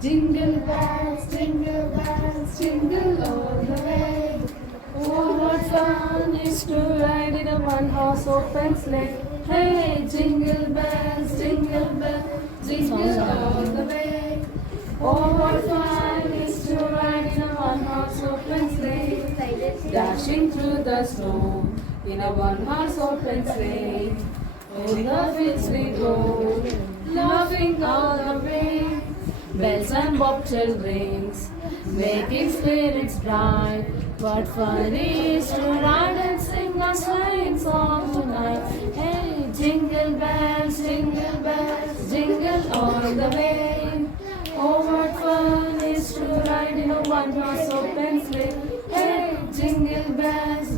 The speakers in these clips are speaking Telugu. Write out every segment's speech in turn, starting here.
Jingle bells, jingle all the way. Oh, what fun is to ride in a one-horse open sleigh. Hey, jingle bells, jingle all the way. Oh, what fun is to ride in a one-horse open sleigh. Dashing through the snow in a one-horse open sleigh. Oh, the fields we go, laughing all the way. Bells and bobtail rings, making spirits bright. What fun it is to ride and sing a sleighing song tonight. Hey, jingle bells, jingle all the way. Oh, what fun is to ride in a one-horse open sleigh. Hey, jingle bells,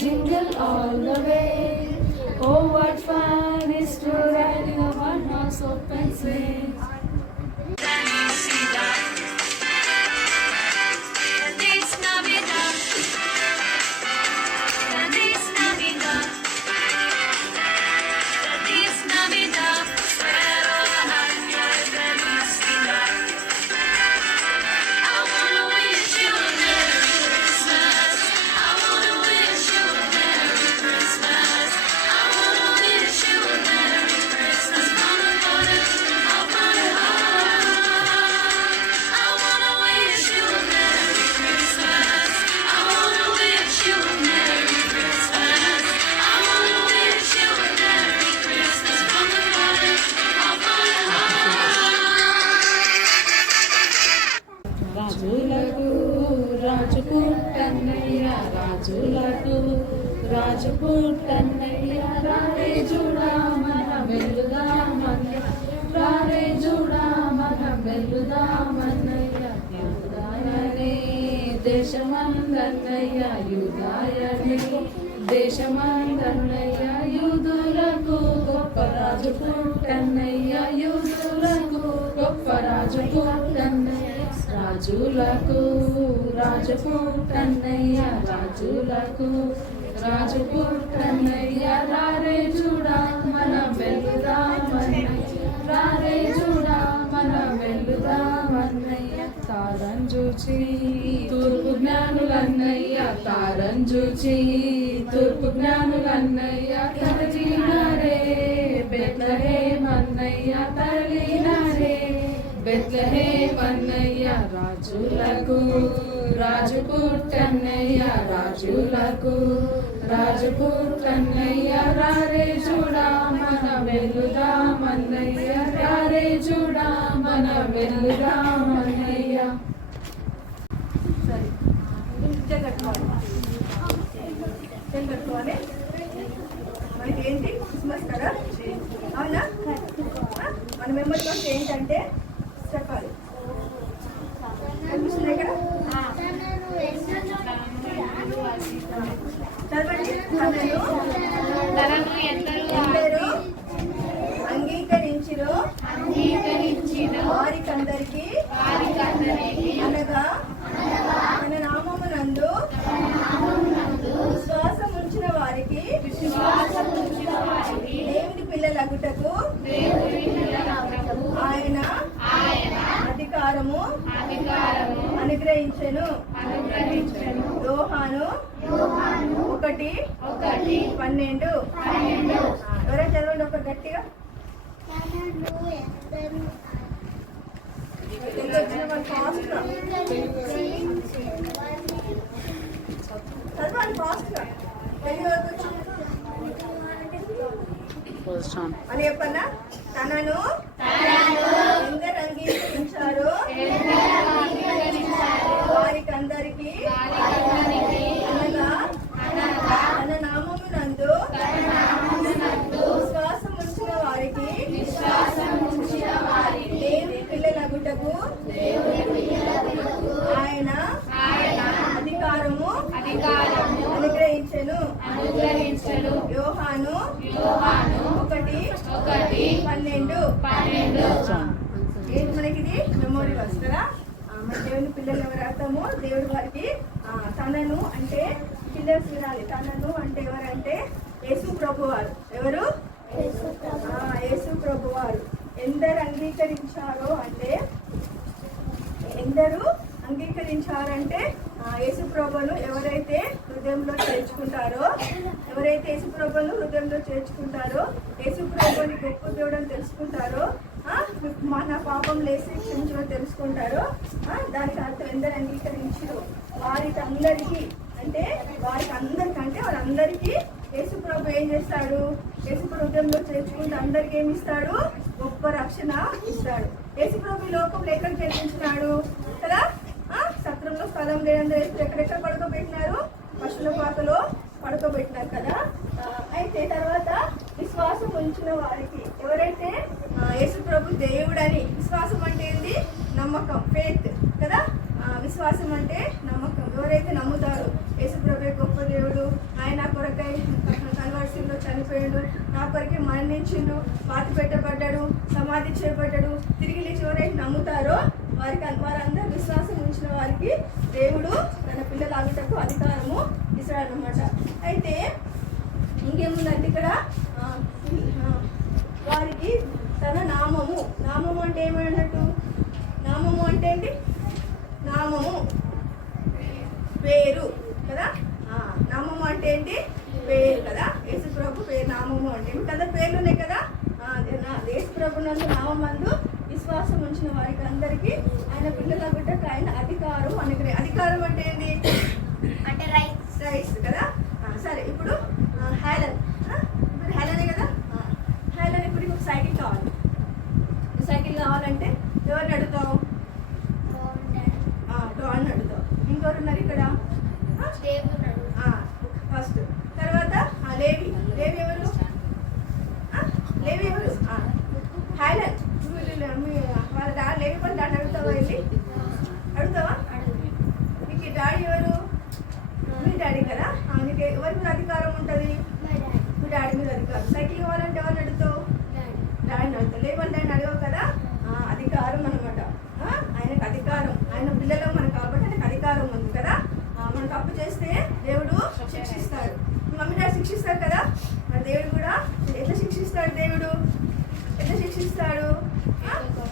jingle all the way. Oh, what fun is to ride in a one-horse open sleigh. రాజులకు రాజు పుట్టన్నయ్య, రాజులకు రాజు పుట్టన్నయ్య. రారే చూడా మన వెల్లుదామన్నయ్య, రారే చూడా మన వెల్లుదామన్నయ్య. యుగాయనే దేశమందన్నయ్య, యుగాయనే దేశమందన్నయ్య. యూదులకు గొప్ప రాజు పుట్టన్నయ్య, యూదులకు గొప్ప రాజు పుట్టన్నయ్య. రాజులకు రాజు పుట్టన్నయ్య, రాజులకు రాజు పుట్టన్నయ్య. రారే చూడా మన వెల్లుదామన్నయ్య, రారే చూడా మన వెల్లుదామన్నయ్య. తారం చూచి తూర్పు జ్ఞానులన్నయ్య, తారం చూచి తూర్పు జ్ఞానులన్నయ్య. తరలినారే బెత్లెహేమన్నయ్య, తరలినారే బెత్లెహేమన్నయ్య. రాజులకు రాజు పుట్టన్నయ్య, రాజులకు రాజు పుట్టన్నయ్య. రారే చూడా మన వెల్లుదామన్నయ్య, రారే చూడా మన వెల్లుదామన్నయ్య. సరే కట్టుకోవాలి. మనకి ఏంటి క్రిస్మస్ కదా, అవునా? మన మెంబర్ కోసం ఏంటంటే చెప్పాలి. కనిపిస్తుంది ఇక్కడ, చదవండి. ఎందరూ అంగీకరించిరో వారికందరికి అనగా తన నామమునందు విశ్వాసం ఉంచిన వారికి దేవుని పిల్లలగుటకు ఆయన అధికారము అనుగ్రహించెను. యోహాను 1:12. ఎవరైనా చదవండి ఒక గట్టిగా. చదవాలి ఫాస్ట్గా. అని చెప్పన్నా, తనను ఎందరు అంగీకరించారో వారికందరికి అనగా తన నామమునందు విశ్వాసం ఉంచిన వారికి దేవుని పిల్లలగుటకు ఆయన అధికారము అనుగ్రహించెను. యోహాను 1:12. ఏంటి మనకి ఇది మెమోరీ వర్స్ కదా. మన దేవుని పిల్లలు ఎవరు అర్థము, దేవుడు వారికి తనను అంటే పిల్లర్స్ వినాలి. తనను అంటే ఎవరంటే యేసు ప్రభు వారు. ఎవరు? యేసు ప్రభు వారు. ఎందరు అంగీకరించారో అంటే అంగీకరించారంటే యేసుప్రభువును ఎవరైతే హృదయంలో చేర్చుకుంటారో, ఎవరైతే యేసుప్రభువును హృదయంలో చేర్చుకుంటారో, యేసుప్రభువుని గొప్ప దేవుడు అని తెలుసుకుంటారో, మన పాపం లేసి క్షమించడం తెలుసుకుంటారో, దానికి అర్థం ఎందరు అంగీకరించారు వారికి అందరికీ, అంటే వారికి అందరికంటే వాళ్ళందరికీ యేసుప్రభు ఏం చేస్తాడు? యేసుప్రభు హృదయంలో చేర్చుకుంటే అందరికి ఏమి ఇస్తాడు? గొప్ప రక్షణ ఇస్తాడు. యేసుప్రభు లోకంలో ఎక్కడ జన్మించినాడు కదా? సత్రంలో స్థలం లేదంటే ఎక్కడెక్కడ పడుకోబెట్టినారు? పశువుల పాకలో పడుకోబెట్టినారు కదా. అయితే తర్వాత విశ్వాసం ఉంచిన వారికి, ఎవరైతే యేసుప్రభు దేవుడని, విశ్వాసం అంటే ఏంటి? నమ్మకం, ఫేత్ కదా. విశ్వాసం అంటే నమ్మకం. ఎవరైతే నమ్ముతారో యేసుప్రభు గొప్ప దేవుడు, ఆయన కొరకై కల్వరిలో చనిపోయాడు, నా కొరకే మరణించిండు, పాతి పెట్టబడ్డాడు, సమాధి చేయబడ్డాడు, తిరిగి లేచి ఎవరైతే నమ్ముతారో వారందరూ విశ్వాసం ఉంచిన వారికి దేవుడు తన పిల్లల ఆగుటకు అధికారము ఇస్తాడనమాట. అయితే ఇంకేముందంటే ఇక్కడ వారికి తన నామము, నామము అంటే ఏమన్నట్టు? నామము అంటే ఏంటి? నామము పేరు కదా. నామము అంటే ఏంటి? పేరు కదా. యేసుప్రభు పేరు నామము అంటే కదా, పేర్లు ఉన్నాయి కదా. యేసుప్రభు నందు నామందు విశ్వాసం ఉంచిన వారికి అందరికీ ఆయన పిల్లల బిడ్డకు ఆయన అధికారం అనుగ్రహం. అధికారం అంటే ఏంటి? అంటే రైట్స్ కదా. సరే, ఇప్పుడు హైలన్, ఇప్పుడు హైలనే కదా. హైలన్ ఇప్పుడు ఒక సైకిల్ కావాలి. సైకిల్ కావాలంటే ఎవరిని అడుగుతావు? డాన్ అడుగుతావు. ఇంకొకరు ఉన్నారు ఇక్కడ, ఫస్ట్. తర్వాత లేవి. లేవి ఎవరు? లేవి ఎవరు? హైలన్. లేవి పని దాన్ని అడుగుతావా? వెళ్ళి అడుగుతావా? నీకు డాడీ ఎవరు? మీ డాడీ కదా. నీకు ఎవరి మీద అధికారం ఉంటుంది? మీ డాడీ మీద అధికారం. సైకిల్ కావాలంటే ఎవరిని అడుగుతావు? డాడీని అడుగుతావు. లేవంటే ఆయన అడగవు కదా. అధికారం అనమాట. ఆయనకు అధికారం, ఆయన పిల్లలు మనకు కాబట్టి ఆయనకు అధికారం ఉంది కదా. మనం తప్పు చేస్తే దేవుడు శిక్షిస్తాడు. మమ్మీ డాడీ శిక్షిస్తాడు కదా. మరి దేవుడు కూడా ఎట్లా శిక్షిస్తాడు? దేవుడు ఎట్లా శిక్షిస్తాడు?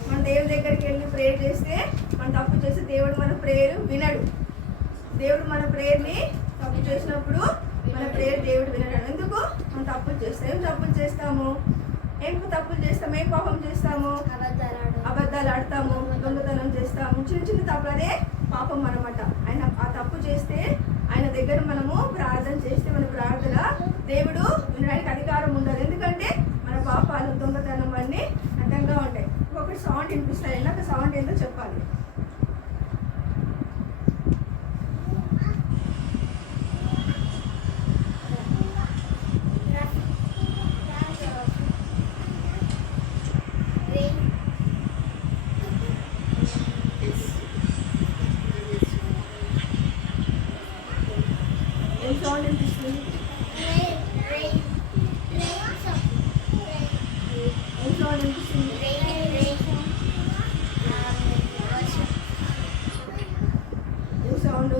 మన దేవుడి దగ్గరికి వెళ్ళి ప్రేయర్ చేస్తే, మనం తప్పు చేస్తే దేవుడు మన ప్రేయర్ వినడు. దేవుడు మన ప్రేయర్ని తప్పు చేసినప్పుడు మన ప్రేయర్ దేవుడు వినడు. ఎందుకు? మనం తప్పులు చేస్తాం. ఏం తప్పులు చేస్తాము? ఏం తప్పులు చేస్తాము? ఏం పాపం చేస్తాము? అబద్ధాలు ఆడతాము, దొంగతనం చేస్తాము, చిన్న చిన్న తప్పులు. అదే పాపం అనమాట. ఆయన ఆ తప్పు చేస్తే ఆయన దగ్గర మనము ప్రార్థన చేస్తే మన ప్రార్థన దేవుడు వినడానికి అధికారం ఉండదు. ఎందుకంటే మన పాపాలు, దొంగతనం అన్నీ అడ్డంగా ఉంటాయి. ఒకటి సౌండ్ వినిపిస్తాయి. నాకు సౌండ్ ఏందో చెప్పాలి. ఏం సౌండ్ వినిపిస్తుంది? ఏం సౌండ్ వినిపిస్తుంది? ఏం సౌండ్?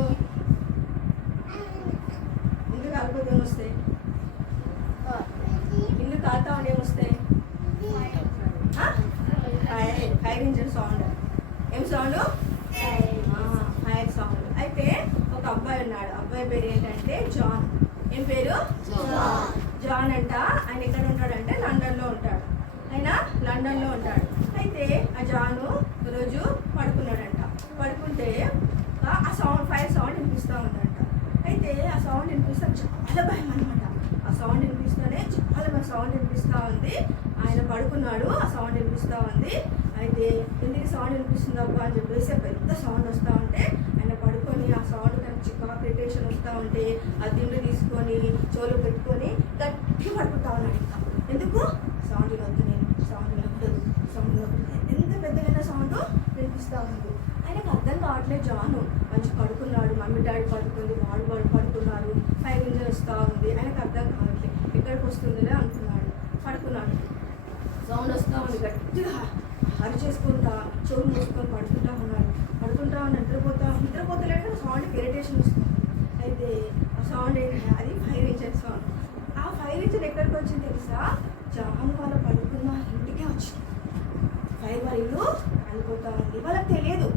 ఇల్లు కాలిపోతే ఏమొస్తాయి? ఇల్లు కాలుతా ఉండి ఏమొస్తాయి? Fire engine sound. ఏం సౌండ్? Fire sound. అయితే ఒక అబ్బాయి ఉన్నాడు. అబ్బాయి పేరు ఏంటంటే జాన్. ఏం పేరు? జాన్ అంట. ఆయన ఎక్కడ ఉంటాడంటే లండన్లో ఉంటాడు. ఆయన లండన్లో ఉంటాడు. అయితే ఆ జాను రోజు పడుకున్నాడంట. పడుకుంటే ఆ సౌండ్, ఫైర్ సౌండ్ వినిపిస్తూ ఉందంట. అయితే ఆ సౌండ్ వినిపిస్తే చాలా భయం అనమాట. ఆ సౌండ్ వినిపిస్తూనే చాలా సౌండ్ వినిపిస్తూ ఉంది. ఆయన పడుకున్నాడు, ఆ సౌండ్ వినిపిస్తూ ఉంది. అయితే ఎందుకు సౌండ్ వినిపిస్తుంది అబ్బా అని చెప్పేసి పెద్ద సౌండ్ వస్తూ ఉంటే ఆయన పడుకొని ఆ సౌండ్ చిక్కగా ప్రిటేషన్ వస్తూ ఉంటే ఆ దిండు తీసుకొని చెవులు పెట్టుకొని గట్టి పడుకుంటా ఉన్నాడు. ఇంకా ఎందుకు? సౌండ్ వద్దు, నేను సౌండ్ వినకూడదు, సౌండ్ వినకూడదు. ఎంత పెద్దగైన సౌండ్ వినిపిస్తూ ఉంది. ఆయనకు అర్థం కావట్లేదు. జాను మంచి పడుకున్నాడు, మమ్మీ డాడీ పడుకుంది, వాడు పడుకున్నారు, ఫైర్ ఇంజిన్ వస్తూ ఉంది. ఆయనకు అర్థం కావట్లేదు, ఎక్కడికి వస్తుందిలే అనుకున్నాడు. పడుకున్నాడు, సౌండ్ వస్తూ ఉంది. గట్టిగా హరి చేసుకుంటా చెవులు మూసుకొని పడుకుంటా ఉన్నాడు. నిద్రపోతలేడు. సౌండ్కి ఇరిటేషన్ వస్తుంది. అయితే ఆ సౌండ్ ఏంటి? అది ఫైర్ ఇంజిన్ సౌండ్. ఆ ఫైర్ ఇంజిన్ ఎక్కడికి వచ్చింది తెలుసా? జాన్ వాళ్ళ పడుకున్న ఇంటికే వచ్చింది. ఫైర్ వాళ్ళ ఇల్లు కాలిపోతా ఉంది. వాళ్ళకి తెలియదు.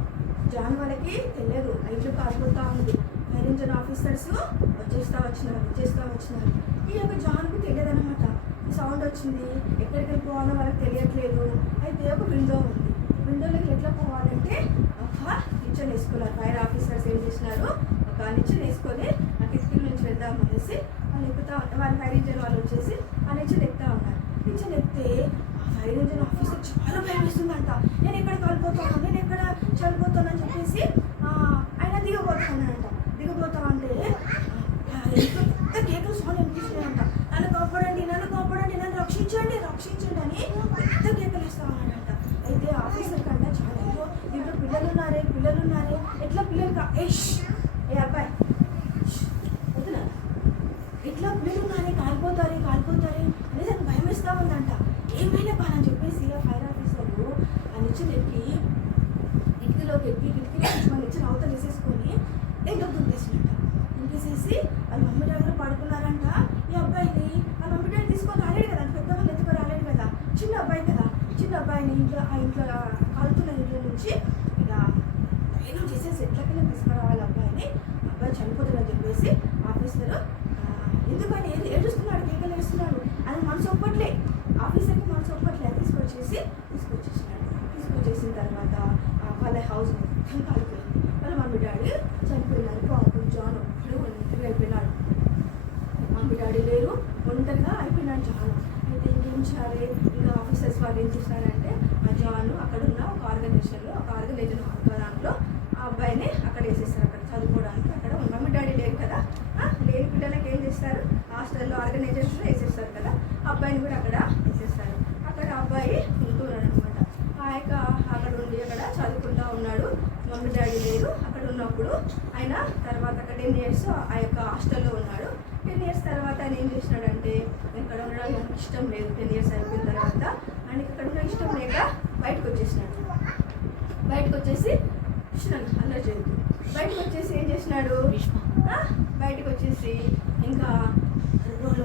జాన్ వాళ్ళకి తెలియదు, లైట్లు కారిపోతూ ఉంది. ఫైర్ ఇంజన్ ఆఫీసర్స్ వచ్చేస్తూ వచ్చినారు. ఈ యొక్క జాన్కు తెలియదు అనమాట. ఈ సౌండ్ వచ్చింది, ఎక్కడికి వెళ్ళిపోవాలో వాళ్ళకి తెలియట్లేదు. అయితే ఒక విండో ఉంది, విండోలోకి ఎట్లా పోవాలంటే ఒక నిచ్చెన వేసుకున్నారు. ఫైర్ ఆఫీసర్స్ ఏం చేసినారు, ఒక నిచ్చెన వేసుకొని ఆ కిటికీల నుంచి వెళ్దాం అనేసి వాళ్ళు ఎక్కుతా వాళ్ళు ఫైర్ ఇంజన్ వాళ్ళు వచ్చేసి ఆ నిచ్చెన ఎక్కుతా ఉన్నారు. నిచ్చెన ఎక్కితే ఆ ఫైర్ ఇంజన్ ఆఫీసర్ చాలా భయం వేస్తుందంట. నేను ఎక్కడ కాలిపోతాను, నేను ఎక్కడ చనిపోతాను అని చెప్పేసి ఆయన దిగబోతానంట. దిగబోతా అంటే పెద్ద కేకలు సౌండ్ వినిపిస్తున్నాయంట. నన్ను కాపాడండి, నన్ను రక్షించండి అని పెద్ద కేకలు వేస్తా ఉన్నాడంట. అయితే ఆఫీసర్ కంట చాలా దీంట్లో పిల్లలు ఉన్నారే, ఎట్లా పిల్లలు ఏ అబ్బాయి వద్దునా, ఎట్లా పిల్లలు ఉన్నారే, కాలిపోతారే అనేది దానికి భయం వేస్తా ఉందంట. ఏమైనా బాలని చెప్పేసి ఆ ఫైర్ ఆఫీసర్లు ఆ నిచ్చెన ఎక్కి కిటికీలోకి నిచ్చెన అవతల వేసేసుకొని ఏంటో దుంపేసేసి వాళ్ళ మమ్మీ డాడీలో పడుకున్నారంట. ఈ అబ్బాయిని వాళ్ళ మమ్మీ డాడీ తీసుకొని రాలేడు కదా, పెద్దవాళ్ళు ఎత్తుకొని రాలేడు కదా, చిన్న అబ్బాయిని ఇంట్లో కాలుతున్న ఇంట్లో నుంచి ఇక ధైర్యం చేసేసి ఎట్లకైనా తీసుకురావాలి అబ్బాయి చనిపోతాడని చెప్పేసి ఆఫీసర్ ఎందుకని ఏడుస్తున్నాడు, కేకలు వేస్తున్నాడు. అది మనసు ఒప్పట్లే, ఆఫీసర్కి మనసు ఒప్పట్లే. తీసుకొచ్చేసిన తర్వాత వాళ్ళ హౌస్ మొత్తం కాలిపోయింది. వాళ్ళ మమ్మీ డాడీ చనిపోయినారు. పాపం జాన్ ఒంటరిగా అయిపోయినాడు. మమ్మీ డాడీ లేరు, ఒంటరిగా అయిపోయినాడు జాన్. అయితే ఇంకేం చేయాలి, ఇంకా ఆఫీసర్స్ వాళ్ళు ఏం చేశారంటే ఆ జాన్ అక్కడ ఉన్న ఒక ఆర్గనైజేషన్ దాంట్లో ఆ అబ్బాయిని అక్కడ వేసేస్తారు, అక్కడ చదువుకోవడానికి. అక్కడ మమ్మీ డాడీ లేరు కదా, లేని పిల్లలకి ఏం చేస్తారు, హాస్టల్లో ఆర్గనైజేషన్లో వేసేస్తారు కదా, అబ్బాయిని కూడా అక్కడ వేసేస్తారు. అక్కడ అబ్బాయి ఉంటున్నాడు అనమాట. అక్కడ ఉండి అక్కడ చదువుకుంటూ ఉన్నాడు. మమ్మీ డాడీ లేరు. అక్కడ ఉన్నప్పుడు ఆయన తర్వాత అక్కడ 10 years ఆ యొక్క హాస్టల్లో ఉన్నాడు. 10 years తర్వాత ఆయన ఏం చేసినాడంటే ఇక్కడ ఉండడానికి ఇష్టం లేదు. 10 years అయిపోయిన తర్వాత ఆయనకి ఇక్కడ ఉన్న ఇష్టం లేక బయటకు వచ్చేసినాడు. బయటకు వచ్చేసి అల్లరి చేయదు. బయటకు వచ్చేసి ఏం చేసినాడు, బయటకు వచ్చేసి ఇంకా రోజు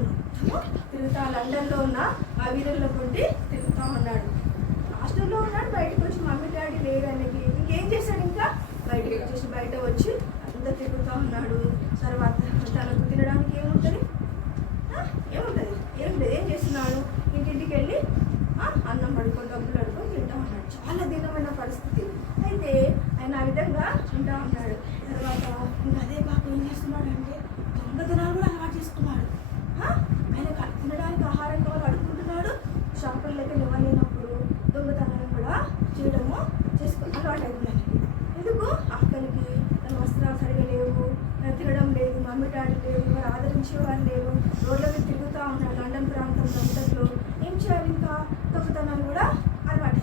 తిరుగుతా లండన్లో ఉన్న ఆ వీధుల్లో కొట్టి తిరుగుతూ ఉన్నాడు. హాస్టల్లో ఉన్నాడు, బయటకు వచ్చి మమ్మీ డాడీ లేరు ఆయనకి. ఇంకేం చేశాడు, ఇంకా బయటకు వచ్చేసి బయట వచ్చి అంతా తిరుగుతూ ఉన్నాడు. తర్వాత తనకు తినడానికి ఏముంటుంది, ఏం చేస్తున్నాడు, ఇంటింటికి వెళ్ళి అన్నం పడుకొని డబ్బులు అడుకొని తింటా ఉన్నాడు. చాలా దీనమైన పరిస్థితి. అయితే ఆయన ఆ విధంగా తింటా ఉన్నాడు. తర్వాత ఇంకా అదే బాబు ఏం చేస్తున్నాడు అంటే దొంగతనాలు కూడా అలవాటు చేసుకున్నాడు. ఆయన తినడానికి ఆహారం కావాలి అడుగుతున్నాడు. షాపుల్లోకి ఇవ్వలేనప్పుడు దొంగతనాలు కూడా చేయడము అలవాటు అవుతుంది. ఎందుకు, అక్కడికి తన వస్త్రాలు సరిగా లేవు, తినడం లేదు, మమ్మీ డాడీ లేవు, ఎవరు ఆదరించేవారు లేవు, రోడ్ల మీద తిరుగుతూ ఉన్నాడు లండన్ ప్రాంతంలో అంతట్లో. ఏం చేయాలి, ఇంకా దొంగతనాలు కూడా అలవాటు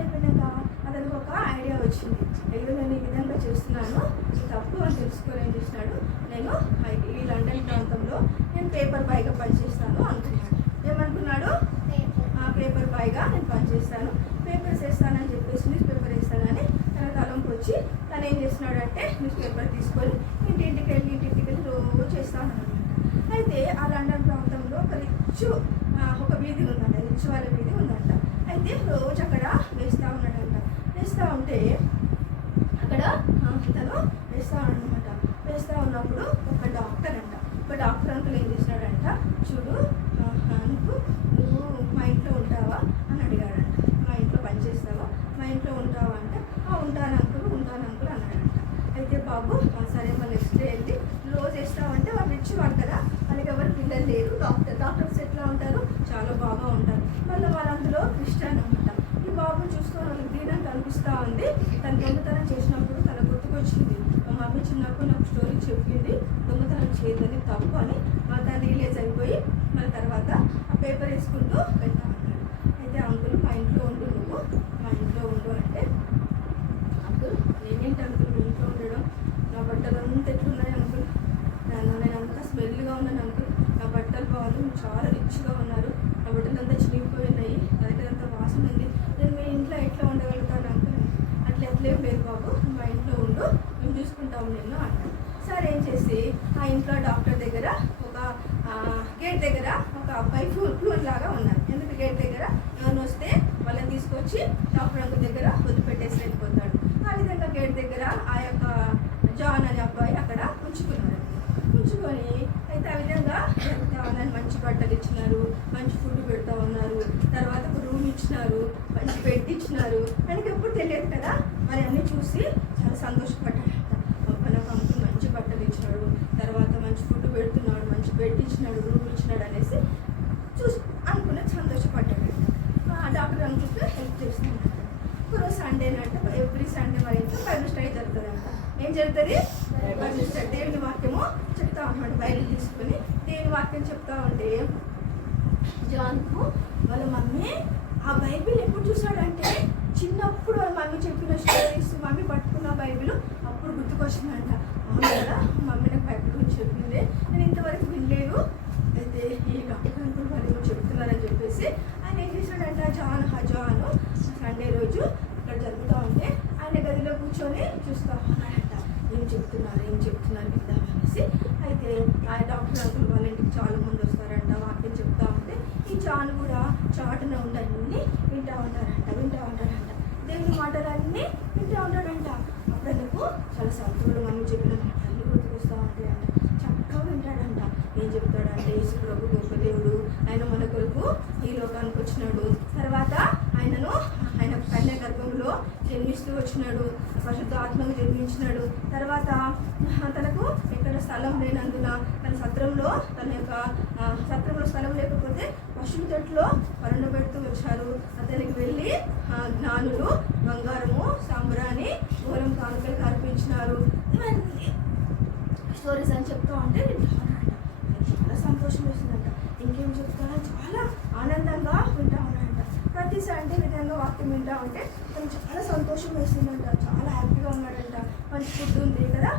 అయిపోయినాక అతనికి ఒక ఐడియా వచ్చింది. ఏదో నేను ఈ విధంగా చేస్తున్నాను, తప్పు అని తెలుసుకొని ఏం చేసినాడు, నేను ఈ లండన్ ప్రాంతంలో నేను పేపర్ బాయ్గా పనిచేస్తాను అనుకున్నాడు. ఏమనుకున్నాడు, పేపర్ బాయ్గా నేను పనిచేస్తాను, పేపర్స్ వేస్తానని చెప్పేసి న్యూస్ పేపర్ వేస్తానని తన తలంపు వచ్చి తను ఏం చేస్తున్నాడంటే న్యూస్ పేపర్ తీసుకొని ఇంటింటికి వెళ్ళి రోజు చేస్తాను అనమాట. అయితే ఆ లండన్ ప్రాంతంలో ఒక వీధి ఉందంట, రిచ్ వాళ్ళ వీధి ఉందంట. అయితే రోజు అక్కడ వేస్తూ ఉన్నాడంట. వేస్తూ ఉంటే అక్కడ తను వేస్తూ ఉన్నప్పుడు ఒక డాక్టర్ అంకుల్ ఏం చేసినాడంట, చూడు నువ్వు మా ఇంట్లో ఉంటావా అని అడిగాడంట. మా ఇంట్లో పనిచేస్తావా, మా ఇంట్లో ఉంటావా అంటే ఉంటాను అంకుల్ అన్నాడంట. అయితే బాబు సరే మళ్ళీ నెక్స్ట్ డే వెళ్ళి రోజు వేస్తామంటే వాళ్ళు ఇచ్చేవాడు కదా, వాళ్ళకి ఎవరు పిల్లలు లేరు. డాక్టర్స్ ఎట్లా ఉంటారు, చాలా బాగా ఉంటారు. మళ్ళీ వాళ్ళందులో క్రిస్టియన్ అనమాట. ఈ బాబుని చూసుకొని వాళ్ళకి దీనం కనిపిస్తూ ఉంది. తను దొంగతనం చేసినప్పుడు తన గుర్తుకొచ్చింది, మా మమ్మీ చిన్నప్పుడు నాకు స్టోరీ చెప్పింది, దొంగతనం చేయదని తప్పు అని. తను రియలైజ్ అయిపోయి మళ్ళీ తర్వాత ఆ పేపర్ వేసుకుంటూ వెళ్తా ఉన్నాడు. అయితే అంకుల్ మా ఇంట్లో ఉండు, నువ్వు మా ఇంట్లో ఉండు అంటే, అంకుల్ నేనేంటి అంకుల్ మీ ఇంట్లో ఉండడం, నా బట్టలు అంతా ఎట్లున్నాయి అంకుల్, నేను అంతా స్మెల్గా ఉన్నాను అంకుల్, నా బట్టలు బాగుంది, మీరు చాలా రిచ్గా ఉన్నారు, నా బట్టలు అంతా చినిగిపోయినాయి, నా దగ్గర అంతా వాసన ఉంది, నేను మీ ఇంట్లో ఎట్లా ఉండగలుగుతాను అంకుల్. అట్లేం లేదు బాబు, మా ఇంట్లో ఉండు, మేము చూసుకుంటాము నేను అన్నాడు. సరే ఏం చేసి ఆ ఇంట్లో డాక్టర్ దగ్గర ఒక గేట్ దగ్గర ఒక అబ్బాయి ఫ్లూన్ లాగా ఉన్నారు. ఎందుకు గేట్ దగ్గర ఎవరిని వస్తే వాళ్ళని తీసుకొచ్చి డాక్టర్ అంకుల్ దగ్గర వదిలిపెట్టేసి వెళ్ళిపోతాడు. ఆ విధంగా గేట్ ఇచ్చినారు, తర్వాత ఒక రూమ్ ఇచ్చినారు, మంచి బెడ్ ఇచ్చినారు. ఆయనకి ఎప్పుడు తెలియదు కదా, మరి అన్నీ చూసి చాలా సంతోషపడ్డాడంట. నాకు అంకుల్ మంచి బట్టలు ఇచ్చినాడు, తర్వాత మంచి ఫుడ్ పెడుతున్నాడు, మంచి బెడ్ ఇచ్చినాడు, రూమ్ ఇచ్చినాడు అనేసి చూసి అనుకుని సంతోషపడ్డాడంట. డాక్టర్ అంకుల్కి హెల్ప్ చేస్తున్నాడు. ఒకరోజు సండేనంట, ఎవ్రీ సండే మరి ఇంట్లో బైబిల్ స్టడీ జరుగుతుందంట. ఏం జరుగుతుంది? Bible study. దేవుని వాక్యము చెప్తా ఉన్నాడు. బైబిల్ తీసుకుని దేవుని వాక్యం చెప్తా ఉంటే జాన్కు వాళ్ళ మమ్మీ ఆ బైబిల్ ఎప్పుడు చూసాడంటే చిన్నప్పుడు వాళ్ళ మమ్మీ చెప్పిన స్టోరీస్, మమ్మీ పట్టుకున్న బైబిల్ అప్పుడు గుర్తుకొచ్చిందంట. అవును కదా, మమ్మీ నాకు బైబిల్ గురించి చెప్పింది, నేను ఇంతవరకు వినలేదు, అయితే ఈ డాక్టర్ అంకుల్ వాళ్ళు చెప్తున్నారని చెప్పేసి ఆయన ఏం చేశాడంట, జాన్ సండే రోజు ఇక్కడ జరుగుతూ ఉంటే ఆయన గదిలో కూర్చొని చూస్తూ ఉన్నాడంట. ఏం చెప్తున్నారు విందామనేసి. అయితే ఆ డాక్టర్ అంకుల్ వాళ్ళ ఇంటికి చాలా మంది వస్తారంట, వాక్యం చెప్తా ఉంటే ఈ జాన్ కూడా చాటున ఉండన్నీ వింటూ ఉంటారంట. దేవుని మాటలన్నీ వింటూ ఉంటాడంట. అప్పుడు నీకు చాలా సంతోషంగా మమ్మీ చెప్పిన మాటలన్నీ గుర్తుకొస్తూ ఉంటాయంట. చక్కగా వింటాడంట. ఏం చెప్తాడంటే యేసు ప్రభు గొప్ప దేవుడు, ఆయన మన కొరకు ఈ లోకానికి వచ్చినాడు, తర్వాత ఆయన కన్య గర్భంలో జన్మిస్తూ వచ్చినాడు, పరిశుద్ధ ఆత్మకు జన్మించినాడు, తర్వాత తనకు ఎక్కడ స్థలం లేనందున తన సత్రంలో స్థలం లేకపోతే పశువుల తొట్టులో పరుండబెడుతూ వచ్చారు. అతనికి వెళ్ళి జ్ఞానులు బంగారము సాంబ్రాణి ఘోరం కానుకలకు అర్పించినారు. ఇవన్నీ స్టోరీస్ అని చెప్తూ ఉంటే చాలా సంతోషం వేసిందంట. ఇంకేం చెప్తానో చాలా ఆనందంగా వింటా ఉన్నాడంట. ప్రతి సండే విధంగా వాక్యం వింటా ఉంటే తను చాలా సంతోషం వేసిందంట, చాలా హ్యాపీగా ఉన్నాడంట. మంచి ఫుడ్ ఉంది కదా,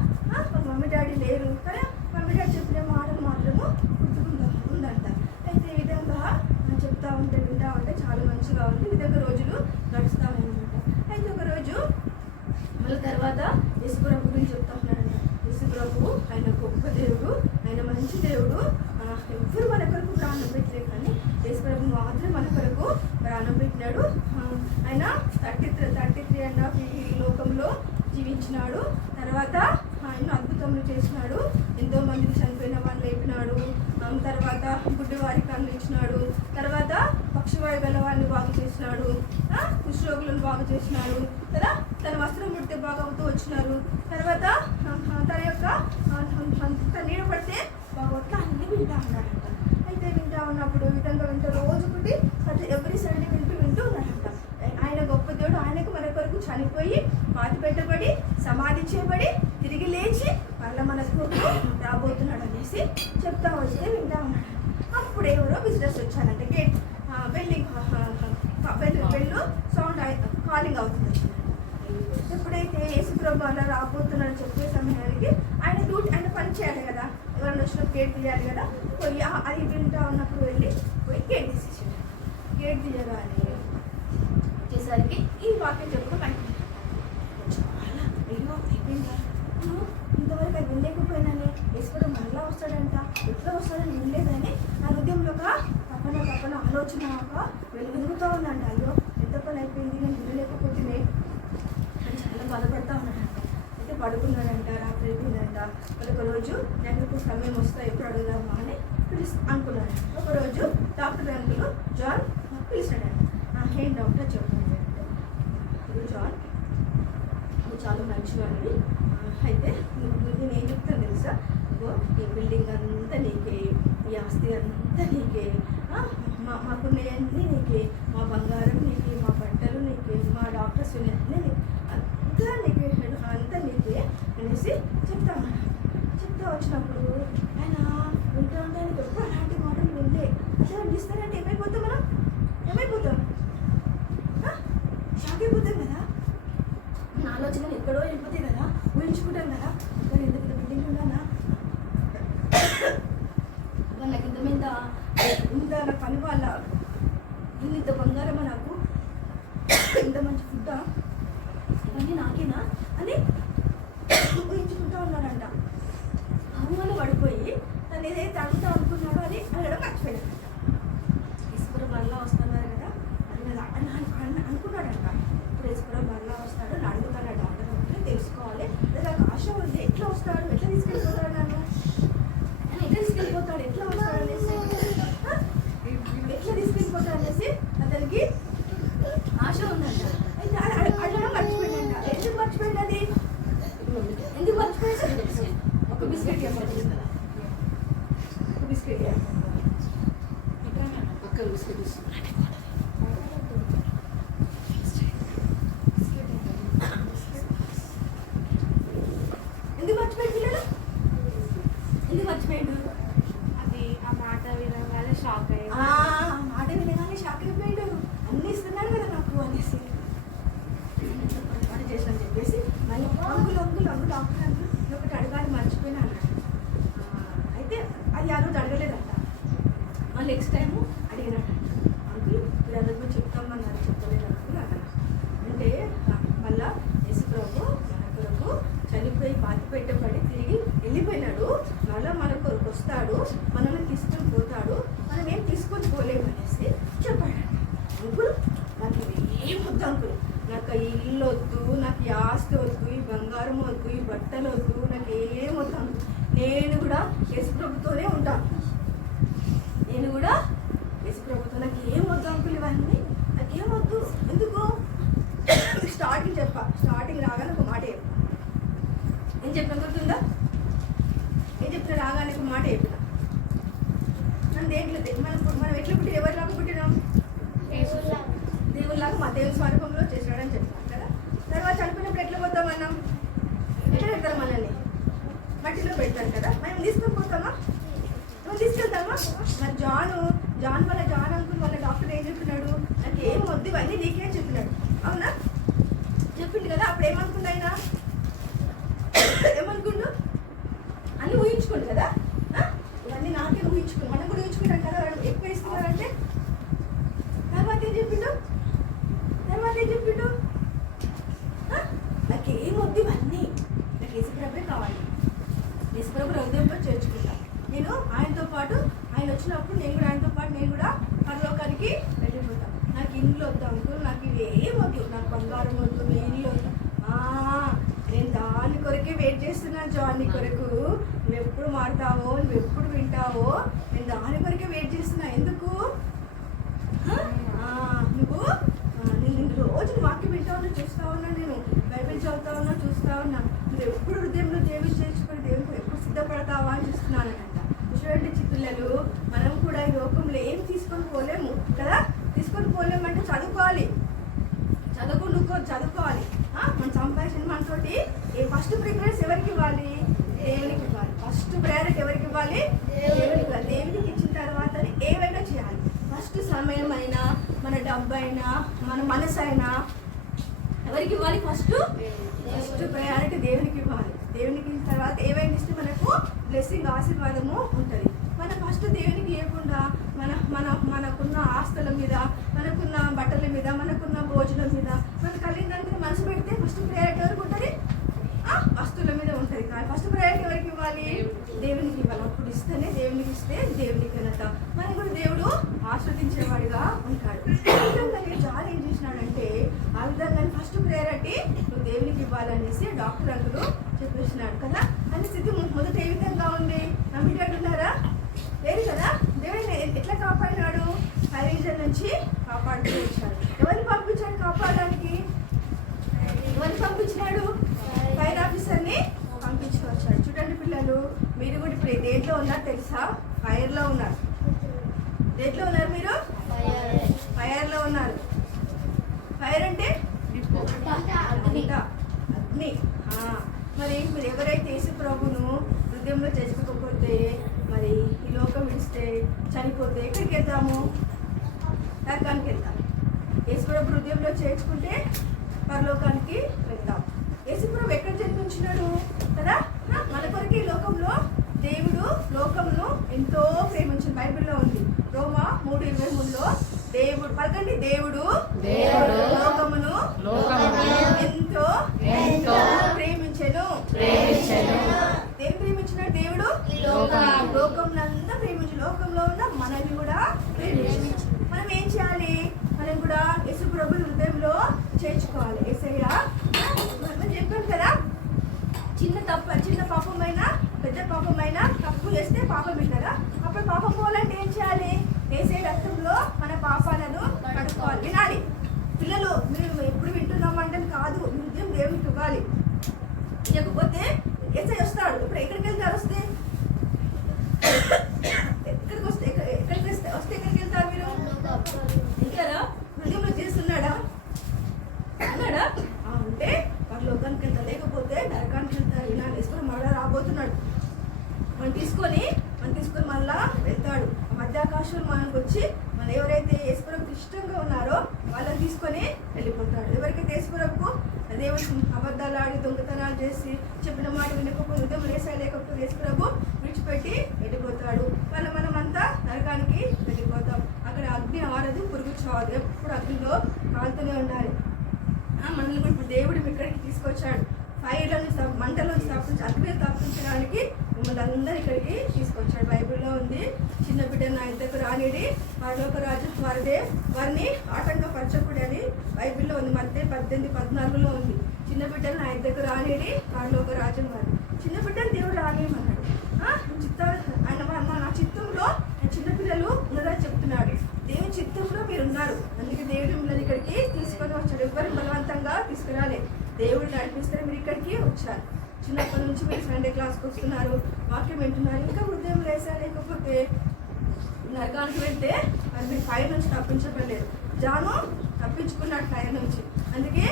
మమ్మీ డాడీ లేరు కదా, మమ్మీ డాడీ చెప్పిన మాటలు మాత్రము ఉందంట. అయితే ఈ విధంగా చెప్తా ఉంటే వింటా ఉంటే చాలా మంచిగా ఉంది. ఈ విధంగా రోజులు గడుస్తూ ఉన్నాయంట. అయితే ఒక రోజు మళ్ళీ తర్వాత యేసు ప్రభు గురించి చెప్తా ఉన్నాడంట. యేసు ప్రభు ఆయన గొప్ప దేవుడు, ఆయన మంచి దేవుడు, ఎవ్వరు మన కొరకు ప్రాణం పెట్టలేదు, కానీ యేసు ప్రభు మాత్రం మన కొరకు ప్రాణం పెట్టినాడు. ఆయన 33.5 ఈ లోకంలో జీవించినాడు. తర్వాత ఆయన అద్భుతములు చేసినాడు, ఎంతో మందిని చనిపోయిన వాళ్ళు లేపినాడు, తర్వాత గుడ్డివారి కళ్ళు ఇచ్చినాడు, తర్వాత పక్షవాయు గల వారిని బాగు చేసినాడు, కుష్ఠరోగులను బాగు చేసినాడు కదా, తన వస్త్రం ముడితే బాగా అవుతూ వచ్చినారు. తర్వాత తన యొక్క తన నీడ పడితే బాగోట్ల అన్ని వింటా ఉన్నాడంట. అయితే వింటా ఉన్నప్పుడు విధంగా రోజుకుంటే ఎవ్రీ సండే వింటూ ఉన్నాడంట. ఆయన గొప్ప దేవుడు, ఆయనకు మన కొరకు చనిపోయి పాతి పెట్టబడి సమాధి చేయబడి తిరిగి లేచి మళ్ళీ మనకు రాబోతున్నాడు అనేసి చెప్తా వస్తే వింటా ఉన్నాడు. అప్పుడు ఎవరో బిజినెస్ వచ్చారంట. గేట్ బెల్లు సౌండ్ కాలింగ్ అవుతుంది. ఎప్పుడైతే యేసు ప్రభు అలా రాబోతున్నాడు చెప్పే సమయానికి ఆయన పని చేయాలి కదా, ఎవరైనా వచ్చినప్పుడు గేట్ తీయాలి కదా, పోయి అది వింటా ఉన్నప్పుడు పోయి గేట్ తీసేసాడు. గేట్ తీయగానే వచ్చేసరికి ఈ వాక్యం చెప్పుకోవడం చాలా అయిపోయిందా, ఇంతవరకు అది వినలేకపోయినానే, యేసు మళ్ళా వస్తాడంట, ఎట్లా వస్తాడని వినలేదని నా హృదయంలో ఒక తప్పన ఆలోచన వెలుగుతూ ఉందంట. అయ్యో ఎంత పని అయిపోయింది, నేను వినలేకపోతేనే అని చాలా బాధపడతా ఉన్నాడంట. అయితే పడుకున్నాడంట, రాత్రి అయిపోయిందంట. ఒక రోజు నాకు సమయం వస్తా ఎప్పుడు అడుగుదామా అని అనుకున్నాడు. ఒకరోజు డాక్టర్ అంకుల్ జాన్ పిలిచాడంట. ఏం డాక్టర్ చెప్పండి అంటే, జాన్ నువ్వు చాలా మంచివాడివి, అయితే నేను ఏం చెప్తాను తెలుసా, ఈ బిల్డింగ్ అంతా నీకే, ఈ ఆస్తి అంతా నీకే, మాకున్నాయన్నీ నీకే, మా బంగారం నీకే, మా బట్టలు నీకే, మా డాక్టర్స్ అన్నీ నీకే, అంతా నీకే అనేసి చెప్తా వచ్చినప్పుడు ఆయన వింటూ ఉంటే ఆయనకు ఎప్పుడు అలాంటి మాటలు వింటే అసలు ఇస్తారంటే ఏమైపోతాం షాక్ అయిపోతాం కదా, మన ఆలోచనలు ఎక్కడో వెళ్ళిపోతాయి కదా, ఊహించుకుంటాం కదా, కానీ ఎంత పెద్ద బిల్డింగ్ ఉన్నానా, నాకు ఇంత నా పని వాళ్ళ ఇంత బంగారమా, నాకు ఇంత మంచి ఫుడ్డా, ఇవన్నీ నాకేనా అని ఊహించుకుంటూ ఉన్నాడంట. అవును పడిపోయి తను ఏదైతే అడుగుతా అనుకున్నాడో అది అడగడం మర్చిపోయాడు. ఈశ్వరం మళ్ళా వస్తున్నారు కదా అని అనుకున్నాడంట. ఇప్పుడు ఈశ్వరం మళ్ళా వస్తాడు అని అడుగుతాడు డాక్టర్ అంటే తెలుసుకోవాలి, నాకు ఆశ ఉంది, ఎట్లా వస్తాడు, ఎట్లా తీసుకెళ్ళిపోతాడు, నన్ను ఎట్లా తీసుకెళ్ళిపోతాడు, ఎట్లా వస్తాడు అనేసి మళ్ళీ అంకుల్ డాక్టర్ అంకుల్ ఒకటి అడగాలి మర్చిపోయినా అన్నాడు. అయితే అది ఆ రోజు అడగలేదంట. మళ్ళీ నెక్స్ట్ టైము అడిగినట్టు, అంకుల్ మీరు ఆ రోజు చెప్తామన్నారు చెప్పలేదు అంకుల్ అన్నాడు. అంటే మళ్ళా యేసుప్రభు మన కొరకు చనిపోయి పాతి పెట్టబడి తిరిగి వెళ్ళిపోయినాడు, మళ్ళీ మన కొరకు వస్తాడు, మనల్ని తీసుకొని పోతాడు, మనం ఏం తీసుకొని పోలేము అనేసి చెప్పాడు. అంకుల్ నాకు ఏం వద్దు అంకుల్, నాకు ఈ ఇల్లు వద్దు, నాకు ఈ ఆస్తి వద్దు, ఈ బంగారం వద్దు, ఈ బట్టలు వద్దు, నాకు ఏం వద్దు అంకుల్, నేను కూడా యేసుప్రభుతోనే ఉంటాను, నేను కూడా యేసుప్రభుతో, నాకు ఏం వద్దు అంకుల్, ఇవన్నీ నాకేం వద్దు. ఎందుకు స్టార్టింగ్ రాగానే ఒక మాట చెప్పా. ఏం చెప్పిన గుర్తుందా? ఏం చెప్తున్నా రాగానే ఒక మాట చెప్పిన. మనం దేంట్లో మనం ఎట్లా పుట్టి ఎవరిలాగా పుట్టినాం? దేవుళ్ళలాగా మా దేవుని స్వరూపంలో చేసినాడని చెప్తాం కదా. తర్వాత చనిపోయినప్పుడు ఎట్లా పోతాం మనం? ఎట్లా పెడతారు మనల్ని? మట్టిలో పెడతారు కదా. మనం తీసుకొని పోతామా? నువ్వు తీసుకెళ్తామా? మరి జాన్ అంకుల్ వాళ్ళ డాక్టర్ ఏం చెప్పినాడు? నాకు ఏం వద్దు ఇవన్నీ నీకేం చెప్పినాడు, అవునా? చెప్పిండు కదా. అప్పుడు ఏమనుకుంది ఆయన? ఏమనుకుండు? అన్నీ ఊహించుకోండి కదా, ఇవన్నీ నాకే ఊహించుకోండి, మనం కూడా ఊహించుకుంటాం కదా. ఎక్కువ ఇస్తున్నారంటే తర్వాత ఏం చెప్పిండు? నాకేం వద్దు ఇవన్నీ, నాకు యేసుప్రభువే కావాలి, యేసుప్రభు హృదయంలో చేర్చుకుంటా. నేను ఆయనతో పాటు, ఆయన వచ్చినప్పుడు నేను కూడా ఆయనతో పాటు నేను కూడా పరలోకానికి వెళ్ళిపోతాను. నాకు ఇండ్లు వద్దు అంకుల్, నాకు ఇవి ఏం వద్దు, నాకు బంగారం వద్దు, మీ ఇల్లు వద్దు. నేను దాని కొరకే వెయిట్ చేస్తున్నాను జాన్, నీ కొరకు. నువ్వు ఎప్పుడు మారుతావో, నువ్వు ఎప్పుడు వింటావో, నేను దాని కొరకే వెయిట్ చేస్తున్నా. ఎందుకు? నేను రోజు వాక్యం వింటా ఉన్నా, చూస్తా ఉన్నా, నేను బైబిల్ చదువుతా ఉన్నా, చూస్తా ఉన్నా. నువ్వు ఎప్పుడు హృదయంలో దేవుని చేర్చుకొని దేవునికి ఎప్పుడు సిద్ధపడతావా అని చూస్తున్నానంట. చూడండి పిల్లలు, మనం కూడా ఈ లోకంలో ఏం తీసుకొని పోలేము కదా. తీసుకొని పోలేమంటే చదువుకోవాలి, చదువుకోవాలి. మనం సంపాదించిన మనతోటి ఫస్ట్ ప్రిఫరెన్స్ ఎవరికి ఇవ్వాలి? దేవునికి ఇవ్వాలి. ఫస్ట్ ప్రయారిటీ ఎవరికి ఇవ్వాలి? దేవునికి ఇవ్వాలి. దేవునికి ఇచ్చిన తర్వాత ఏవైనా చేయాలి. ఫస్ట్ సమయం అయినా, మన డబ్బు అయినా, మన మనసు అయినా ఎవరికి ఇవ్వాలి? ఫస్ట్ ప్రయారిటీ దేవునికి ఇవ్వాలి. దేవునికి ఇచ్చిన తర్వాత ఏవైనా ఇస్తే మనకు బ్లెస్సింగ్, ఆశీర్వాదము ఉంటుంది. మనం ఫస్ట్ దేవునికి ఇవ్వకుండా మనకున్న ఆస్తుల మీద, మనకున్న బట్టల మీద, మనకున్న భోజనం మీద, మనకు కలిగిన దాని మీద మనసు పెడితే ఫస్ట్ ప్రయారిటీ ఎవరికి ఉంటుంది? వస్తువుల మీద ఉంటుంది. కానీ ఫస్ట్ ప్రయారిటీ ఎవరికి ఇవ్వాలి? దేవునికి ఇవ్వాలి. అప్పుడు ఇస్తేనే, దేవునికి ఇస్తే దేవునికి అనట మనం కూడా దేవుడు ఆస్వాదించేవాడిగా ఉంటాడు. ఆ విధంగా చాలా ఏం చేసినాడంటే, ఆ విధంగా ఫస్ట్ ప్రయారిటీ నువ్వు దేవునికి ఇవ్వాలనేసి డాక్టర్ అంకులు చెప్పేసినాడు కదా. అని స్థితి మొదట ఏ విధంగా ఉంది? నమ్మిటట్టున్నారా? లేదు కదా. దేవుడిని ఎట్లా కాపాడినాడు? హైరీజన్ నుంచి కాపాడుతూ వచ్చాడు. ఎవరిని పంపించాడు కాపాడడానికి? ఎవరిని పంపించినాడు? ఫైర్ ఆఫీసర్ని పంపించుకొచ్చాడు. చూడండి పిల్లలు, మీరు కూడా ఇప్పుడు దేంట్లో ఉన్నారు తెలుసా? ఫైర్లో ఉన్నారు. దేంట్లో ఉన్నారు మీరు? ఫైర్లో ఉన్నారు. ఫైర్ అంటే అగ్ని. మరి మీరు ఎవరైతే యేసుప్రభును హృదయంలో చేసుకోకపోతే, మరి ఈ లోకం విడిస్తే, చనిపోతే ఎక్కడికి వెళ్తాము? నరకానికి వెళ్తాం. యేసుప్రభు హృదయంలో చేర్చుకుంటే పరలోకానికి వెళ్తాం. యేసుప్రభు ఎక్కడ జన్మించినాడు కదా? మన కొరకు ఈ లోకంలో దేవుడు లోకంను ఎంతో ప్రేమించిన బైబిల్లో ఉంది. రోమా 3:23లో దేవుడు పలకండి, దేవుడు లోకమును ఎంతో ప్రేమించెను. దేని ప్రేమించినాడు? దేవుడు లోకంలో అంతా ప్రేమించు. లోకంలో ఉన్న మనల్ని కూడా ప్రేమించు. మనం ఏం చేయాలి? మనం కూడా యేసుప్రభు హృదయంలో చేర్చుకోవాలి. యేసయ్య చెప్పాను కదా, చిన్న పాపమైనా పెద్ద పాపమైనా తప్పు చేస్తే పాపం కదా. అప్పుడు పాపం పోవాలంటే ఏం చేయాలి? యేసయ్య రక్తంలో మన పాపాలను కడుక్కోవాలి. వినాలి పిల్లలు, మీరు ఎప్పుడు వింటున్నామంటే కాదు, హృదయం దేవునికి ఇవ్వాలి. ఇవ్వకపోతే యేసయ్య వస్తాడు. ఇప్పుడు ఎక్కడికి వెళ్తారు? వస్తే ఎక్కడికి వెళ్తారు మీరు? ఇంకా హృదయంలో చేస్తున్నాడా? అన్నాడా? అంటే పరలోకానికి వెళ్తా, లేకపోతే నరకానికి వెళ్తారు. వినాలి, యేసుప్రభు మళ్ళా రాబోతున్నాడు. మనం తీసుకొని మళ్ళా వెళ్తాడు. మధ్యాకాశంలో మనకు వచ్చి మన ఎవరైతే యేసుప్రభుకి ఇష్టంగా ఉన్నారో వాళ్ళని తీసుకొని వెళ్ళిపోతాడు. ఎవరికైతే యేసుప్రభుకు దేవుడు అబద్ధాలు ఆడి దొంగతనాలు చేసి చెప్పిన మాట వినకపోతే ఉదయం లేకపోతే యేసు ప్రభు విడిచిపెట్టి వెళ్ళిపోతాడు. మనమంతా నరకానికి వెళ్ళిపోతాం. అక్కడ అగ్ని ఆరదు, పురుగు చావదు, ఎప్పుడు అగ్నిలో కాలుతూనే ఉండాలి. మనల్ని కూడా ఇప్పుడు దేవుడు ఇక్కడికి తీసుకొచ్చాడు. ఫైర్లను మంటలను స్థాపించి అగ్ని స్థాపించడానికి మిమ్మల్ని అందరూ ఇక్కడికి తీసుకొచ్చాడు. బైబిల్లో ఉంది, చిన్న బిడ్డ నా ఇద్దరు రానిడి పరలోక రాజు వారిని ఆటంకపరచకూడదు అని బైబిల్లో ఉంది. మధ్య 18:14 ఉంది. చిన్న బిడ్డలు నా ఇద్దరు రానిడి పరలోక రాజు వారి. చిన్న బిడ్డలు దేవుడు రానియమన్నాడు. నా చిత్తంలో చిన్నపిల్లలు ఉన్నదని చెప్తున్నాడు. దేవుని చిత్తంలో మీరు ఉన్నారు, అందుకే దేవుడు మిమ్మల్ని ఇక్కడికి తీసుకొని వచ్చాడు. ఎవరు బలవంతంగా తీసుకురాలే, దేవుడు నడిపిస్తే మీరు ఇక్కడికి వచ్చారు. చిన్నప్పటి నుంచి మీరు సండే క్లాస్కి వస్తున్నారు, వాక్యం వింటున్నారు. ఇంకా ఉదయం లేకపోతే నరకానికి వెళ్తే మరి మీరు ఫైర్ నుంచి తప్పించబడలేదు. జాను తప్పించుకున్నాడు ఫైర్ నుంచి. అందుకే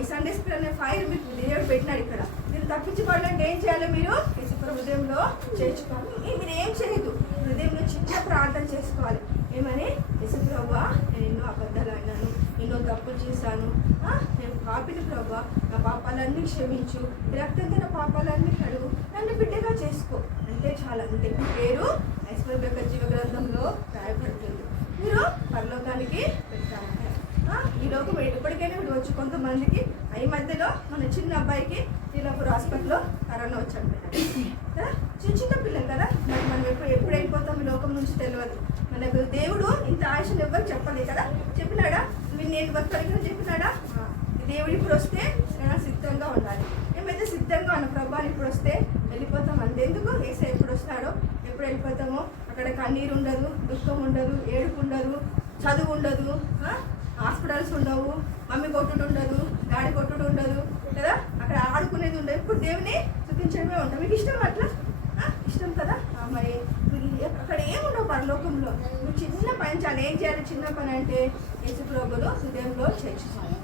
ఈ సండే స్కూల్ అనే ఫైర్ మీకు దేవుడు పెట్టినాడు ఇక్కడ. మీరు తప్పించుకోవాలంటే ఏం చేయాలి? మీరు యేసుప్రభు హృదయంలో చేర్చుకోవాలి. మీరు ఏం చేయదు, హృదయంలో చిన్న ప్రార్థన చేసుకోవాలి. ఏమని? యేసుప్రభువా, నేను ఎన్నో అబద్ధాలు అన్నాను, ఎన్నో తప్పులు చేశాను, నేను పాపిని ప్రభువా, నా పాపాలన్నీ క్షమించు, రక్తంతో నా పాపాలన్నీ కడుగు, నన్ను బిడ్డగా చేసుకో అంటే చాలా. అంటే మీ పేరు యేసుప్రభు యొక్క జీవ గ్రంథంలో రాయబడుతుంది. మీరు పరలోకానికి వెళ్తారు. ఈ లోకం ఎప్పటికైనా ఇప్పుడు వచ్చి కొంతమందికి ఈ మధ్యలో మన చిన్న అబ్బాయికి ఈలోపు హాస్పిటల్లో కరోనా వచ్చాడు కదా. చిన్న పిల్లలు కదా, మరి మనం ఎప్పుడు అయిపోతాం ఈ లోకం నుంచి తెలియదు. మనకు దేవుడు ఇంత ఆశను ఎవ్వరు చెప్పలేదు కదా. చెప్పినాడా? నేను బతకడానికి చెప్పినాడా? దేవుడు ఇప్పుడు వస్తే సిద్ధంగా ఉండాలి. మేమైతే సిద్ధంగా ఉన్న ప్రభాని ఇప్పుడు వస్తే వెళ్ళిపోతాం. అంతెందుకు, ఏసై ఎప్పుడు వస్తాడో ఎప్పుడు వెళ్ళిపోతామో. అక్కడ కన్నీరు ఉండదు, దుఃఖం ఉండదు, ఏడుపు ఉండదు, చదువు ఉండదు, హాస్పిటల్స్ ఉండవు, మమ్మీ కొట్టుడు ఉండదు, డాడీ కొట్టుడు ఉండదు కదా. అక్కడ ఆడుకునేది ఉండదు. ఇప్పుడు దేవుని చూపించడమే ఉంటాం. మీకు ఇష్టం అట్లా? ఇష్టం కదా. మరి అక్కడ ఏముండవు పరలోకంలో. నువ్వు చిన్న పని చేయాలి. ఏం చేయాలి? చిన్న పని అంటే యేసుప్రభువును హృదయంలో చేర్చుకోవాలి.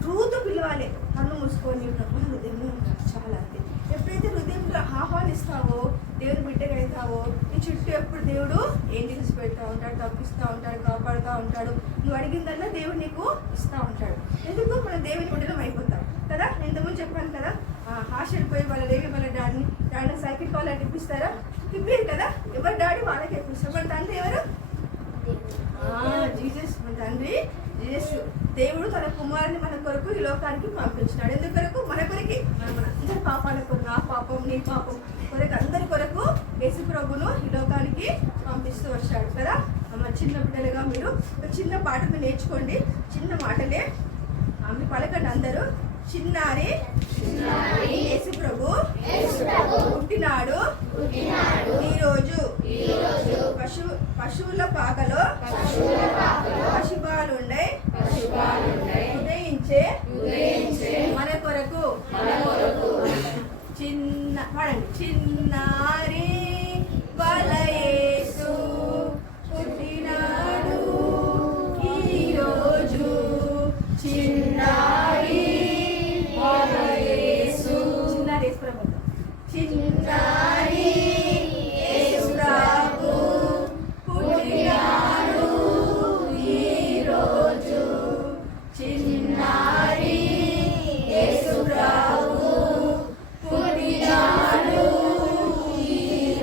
ట్రూత్ పిలవాలి. కన్ను మూసుకొని ప్రభు హృదయంలో ఉంటాడు చాలా. అంతే. ఎప్పుడైతే హృదయంలో ఆహ్వానిస్తావో, దేవుని బిడ్డగా అవుతావో, నీ చుట్టూ ఎప్పుడు దేవుడు ఏంజెల్స్ పెడతా ఉంటాడు, తప్పిస్తూ ఉంటాడు, కాపాడుతూ ఉంటాడు. నువ్వు అడిగిందల్లా దేవుడు నీకు ఇస్తూ ఉంటాడు. ఎందుకు? మనం దేవుని బిడ్డలం అయిపోతాం కదా. ఇంతకుముందు చెప్పాను కదా, హాస్టల్ వాళ్ళ డాడీని సైకిల్ కావాలని తిప్పిస్తారా? తిప్పారు కదా. ఎవరి డాడీ వాళ్ళకి ఎప్పిస్తారు. మన తండ్రి ఎవరు? జీసస్. మన తండ్రి జీసస్. దేవుడు తన కుమారుని మన కొరకు ఈ లోకానికి పంపించినాడు. ఎందుకు కొరకు? మన కొరకే. మన అందరి పాపాల కొరకు, నా పాపం, నీ పాపం కొరకు, అందరి కొరకు యేసు ప్రభువును ఈ లోకానికి పంపిస్తూ వచ్చాడు కదా. మన చిన్న బిడ్డలుగా మీరు ఒక చిన్న పాట మీరు నేర్చుకోండి. చిన్న మాటలే ఆమె పలకండి అందరూ. చిన్నారి యేసు ప్రభు పుట్టినాడు ఈరోజు. పశువుల పాకలో పశుపాలుండై ఉదయించే మన కొరకు చిన్నారి బలయేసు పుట్టినాడు ఈరోజు. చిన్నారి చిన్నారి యేసు ప్రభు పుట్టినాడు ఈరోజు. చిన్నారి యేసు ప్రభు పుట్టినాడు ఈరోజు.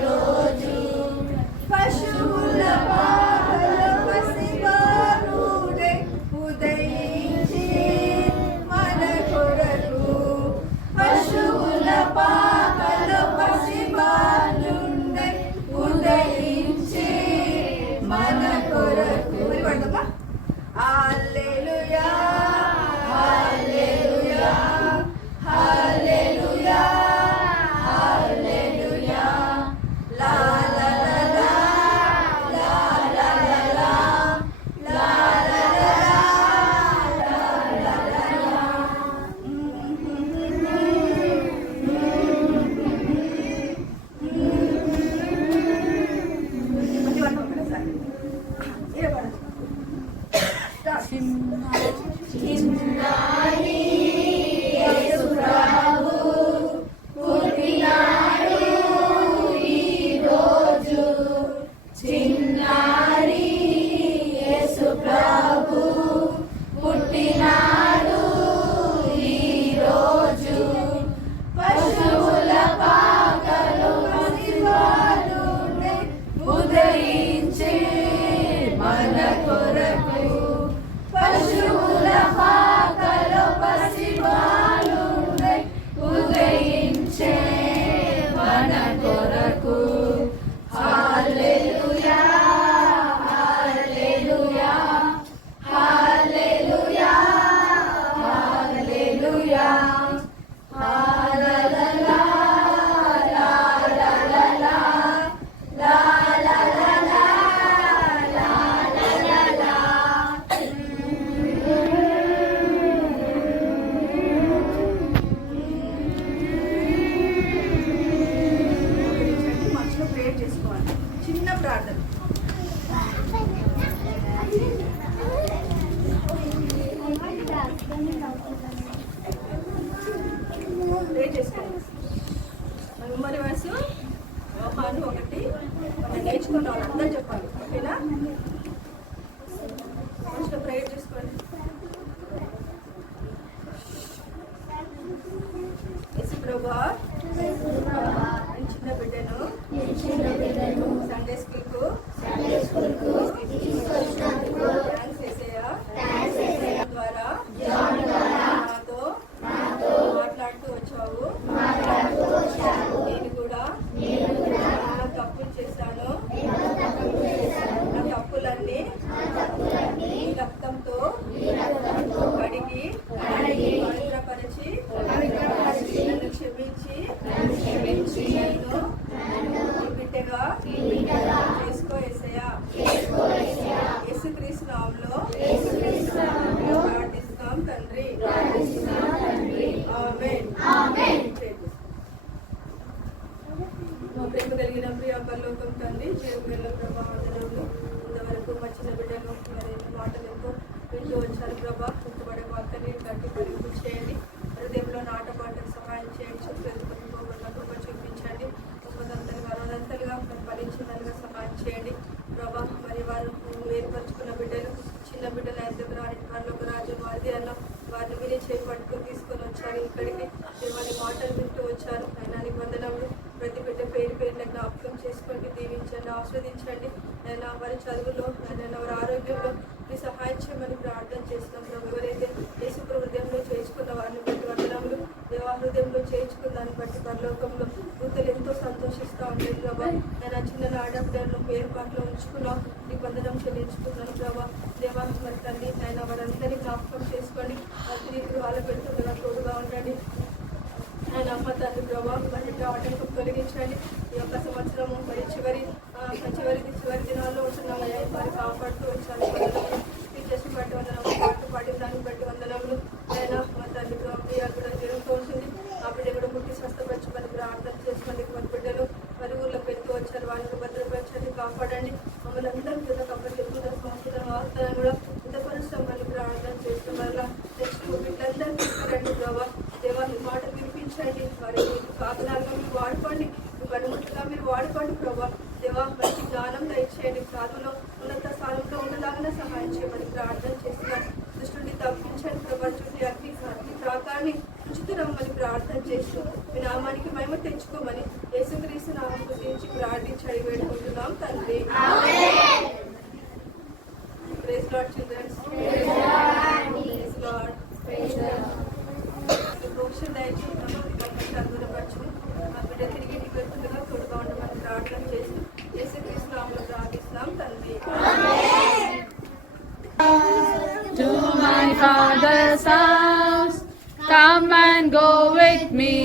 ప్రే చేసుకోండి. మెమరీ వర్స్ యోహాను 1 మనం నేర్చుకున్న వాళ్ళందరూ చెప్పాలి. ఓకేనా? ఫస్ట్ ప్రేయర్ చేసుకోండి. యేసు ప్రభువా, చిన్న బిడ్డను సండే స్కూల్కు థ్యాంక్స్ యేసయ్యా ద్వారా నాతో మాట్లాడుతూ వచ్చావు. నేను కూడా ఎన్నో తప్పులు చేశాను. నా తప్పులన్నీ నీ రక్తంతో కడిగి పవిత్రపరిచి నన్ను క్షమించి నేను నీ బిడ్డగా చేసుకో యేసయ్యా. యేసుక్రీస్తు నామములో ప్రార్థిస్తున్నాం తండ్రి. ఆమేన్. మా ప్రేమ కలిగిన ప్రియ పరలోకం తండ్రి, జీవముల ప్రభావంలో ఇంతవరకు మా చిన్న బిడ్డను మాటలు ఎంతో వింటూ వచ్చారు ప్రభా. ఇంతబడే వార్తని గట్టి పరిపు చేయండి. హృదయంలో నాటపాటకు సహాయం చేయండి. చుట్టూ కృప చూపించండి. గొప్పదంతలుగా అనంతలుగా ఫలించినలుగా సహాయం చేయండి ప్రభా. మరి వారు ఏర్పరచుకున్న బిడ్డలు చిన్న బిడ్డలు ఐదుగురు వారిలో రాజు వారి అన్న వారిని మీరే చేపట్టుకుని తీసుకొని వచ్చారు ఇక్కడికి. వారి మాటలు వింటూ వచ్చారు. అయినా వందనములు. ప్రతి బిడ్డ పేరు పేరున జ్ఞాపకం చేసుకోండి, దీవించండి, ఆస్వాదించండి. అయినా వారి చదువులో అయినా వారి ఆరోగ్యంలో మీ సహాయం చేయమని ప్రార్థన చేస్తున్నాం ప్రభు. ఎవరైతే యేసు హృదయంలో చేర్చుకున్న వారిని బట్టి వందనములు. దేవా హృదయంలో చేర్చుకున్న దాన్ని బట్టి పరలోకంలో దూతలు ఎంతో సంతోషిస్తూ ఉంటాయి ప్రభా. నేను చిన్న ఆడపిల్లలను ఏర్పాట్లో ఉంచుకున్నాం. నీ వందనం చెల్లించుకున్నాను ప్రభా. దేవా మరి తల్లి ఆయన వారందరినీ జ్ఞాపకం చేసుకోండి. అతని గృహాలు పెడుతుండగా తోడుగా ఉండండి. ఆయన అమ్మ తండ్రి ప్రభావ మరి ఆటంకం తొలగించండి. ఈ యొక్క సంవత్సరము మరి చివరి దినాల్లో ఉంటున్నాము. వారి కాపాడుతూ వచ్చాను. టీచర్స్ బట్టి వందనము, పాటు పాడిన దాన్ని బట్టి వందనములు. ఆయన మా తండ్రి ప్రియాలు కూడా జరుగుతూ ఉంటుంది. ఆ బిడ్డ కూడా పుట్టి స్వస్థపరచమని ప్రార్థన చేసుకోండి. మన బిడ్డలు మరి ఊళ్ళోకి వెళ్తూ వచ్చారు. వారికి భద్రపరచండి, కాపాడండి. మమ్మల్ని అందరం కూడా కబడ్డీ ఎక్కువ సంవత్సరం వార్తను కూడా ఇంతపరుస్తామని ప్రార్థన చేస్తాం. వల్ల నెక్స్ట్ బిడ్డలందరూ తీసుకురండి ప్రభావ. దేవాన్ని మాట వినిపించండి. వారి సాధనాలుగా మీరు వాడుకోండి, మీ పనిముట్టుగా మీరు వాడుకోండి ప్రభావ. దేవా మంచి జ్ఞానం దయచేయండి. చదువులో ఉన్నత స్థానంలో ఉండలాగానే సహాయం చేయమని ప్రార్థన చేస్తున్నాం. దుష్టుని తప్పించండి ప్రభా. చుట్టూ అగ్ని త్రాకాన్ని ఉంచుతున్నామని ప్రార్థన చేస్తూ మీ నామానికి మహిమ తెచ్చుకోమని యేసుక్రీస్తు నామం గురించి ప్రార్థించి అడిగి వేడుకుంటున్నాం తండ్రి. Praise Lord childrens. Praise Lord. మోక్షం దయచేస్తున్నాము. చదువుపరచును ఆ బిడ్డ తిరిగి ఇంటికి వెళ్తుండగా తోడుగా ఉండమని ప్రార్థన చేస్తూ యేసుక్రీస్తు నామములో ప్రార్థిస్తున్నాం తండ్రి. To my Father's house, come and go with me.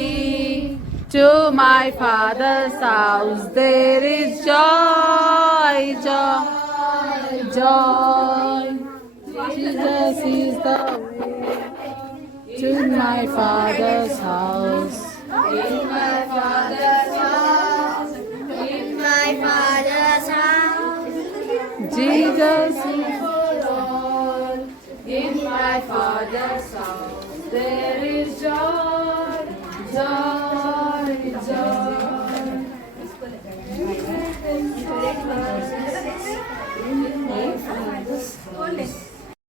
To my Father's house, there is joy, joy, joy. Jesus is the way. To my Father's house. In my Father's house. In my Father's house. Jesus is Lord. In my Father's house there is joy, joy.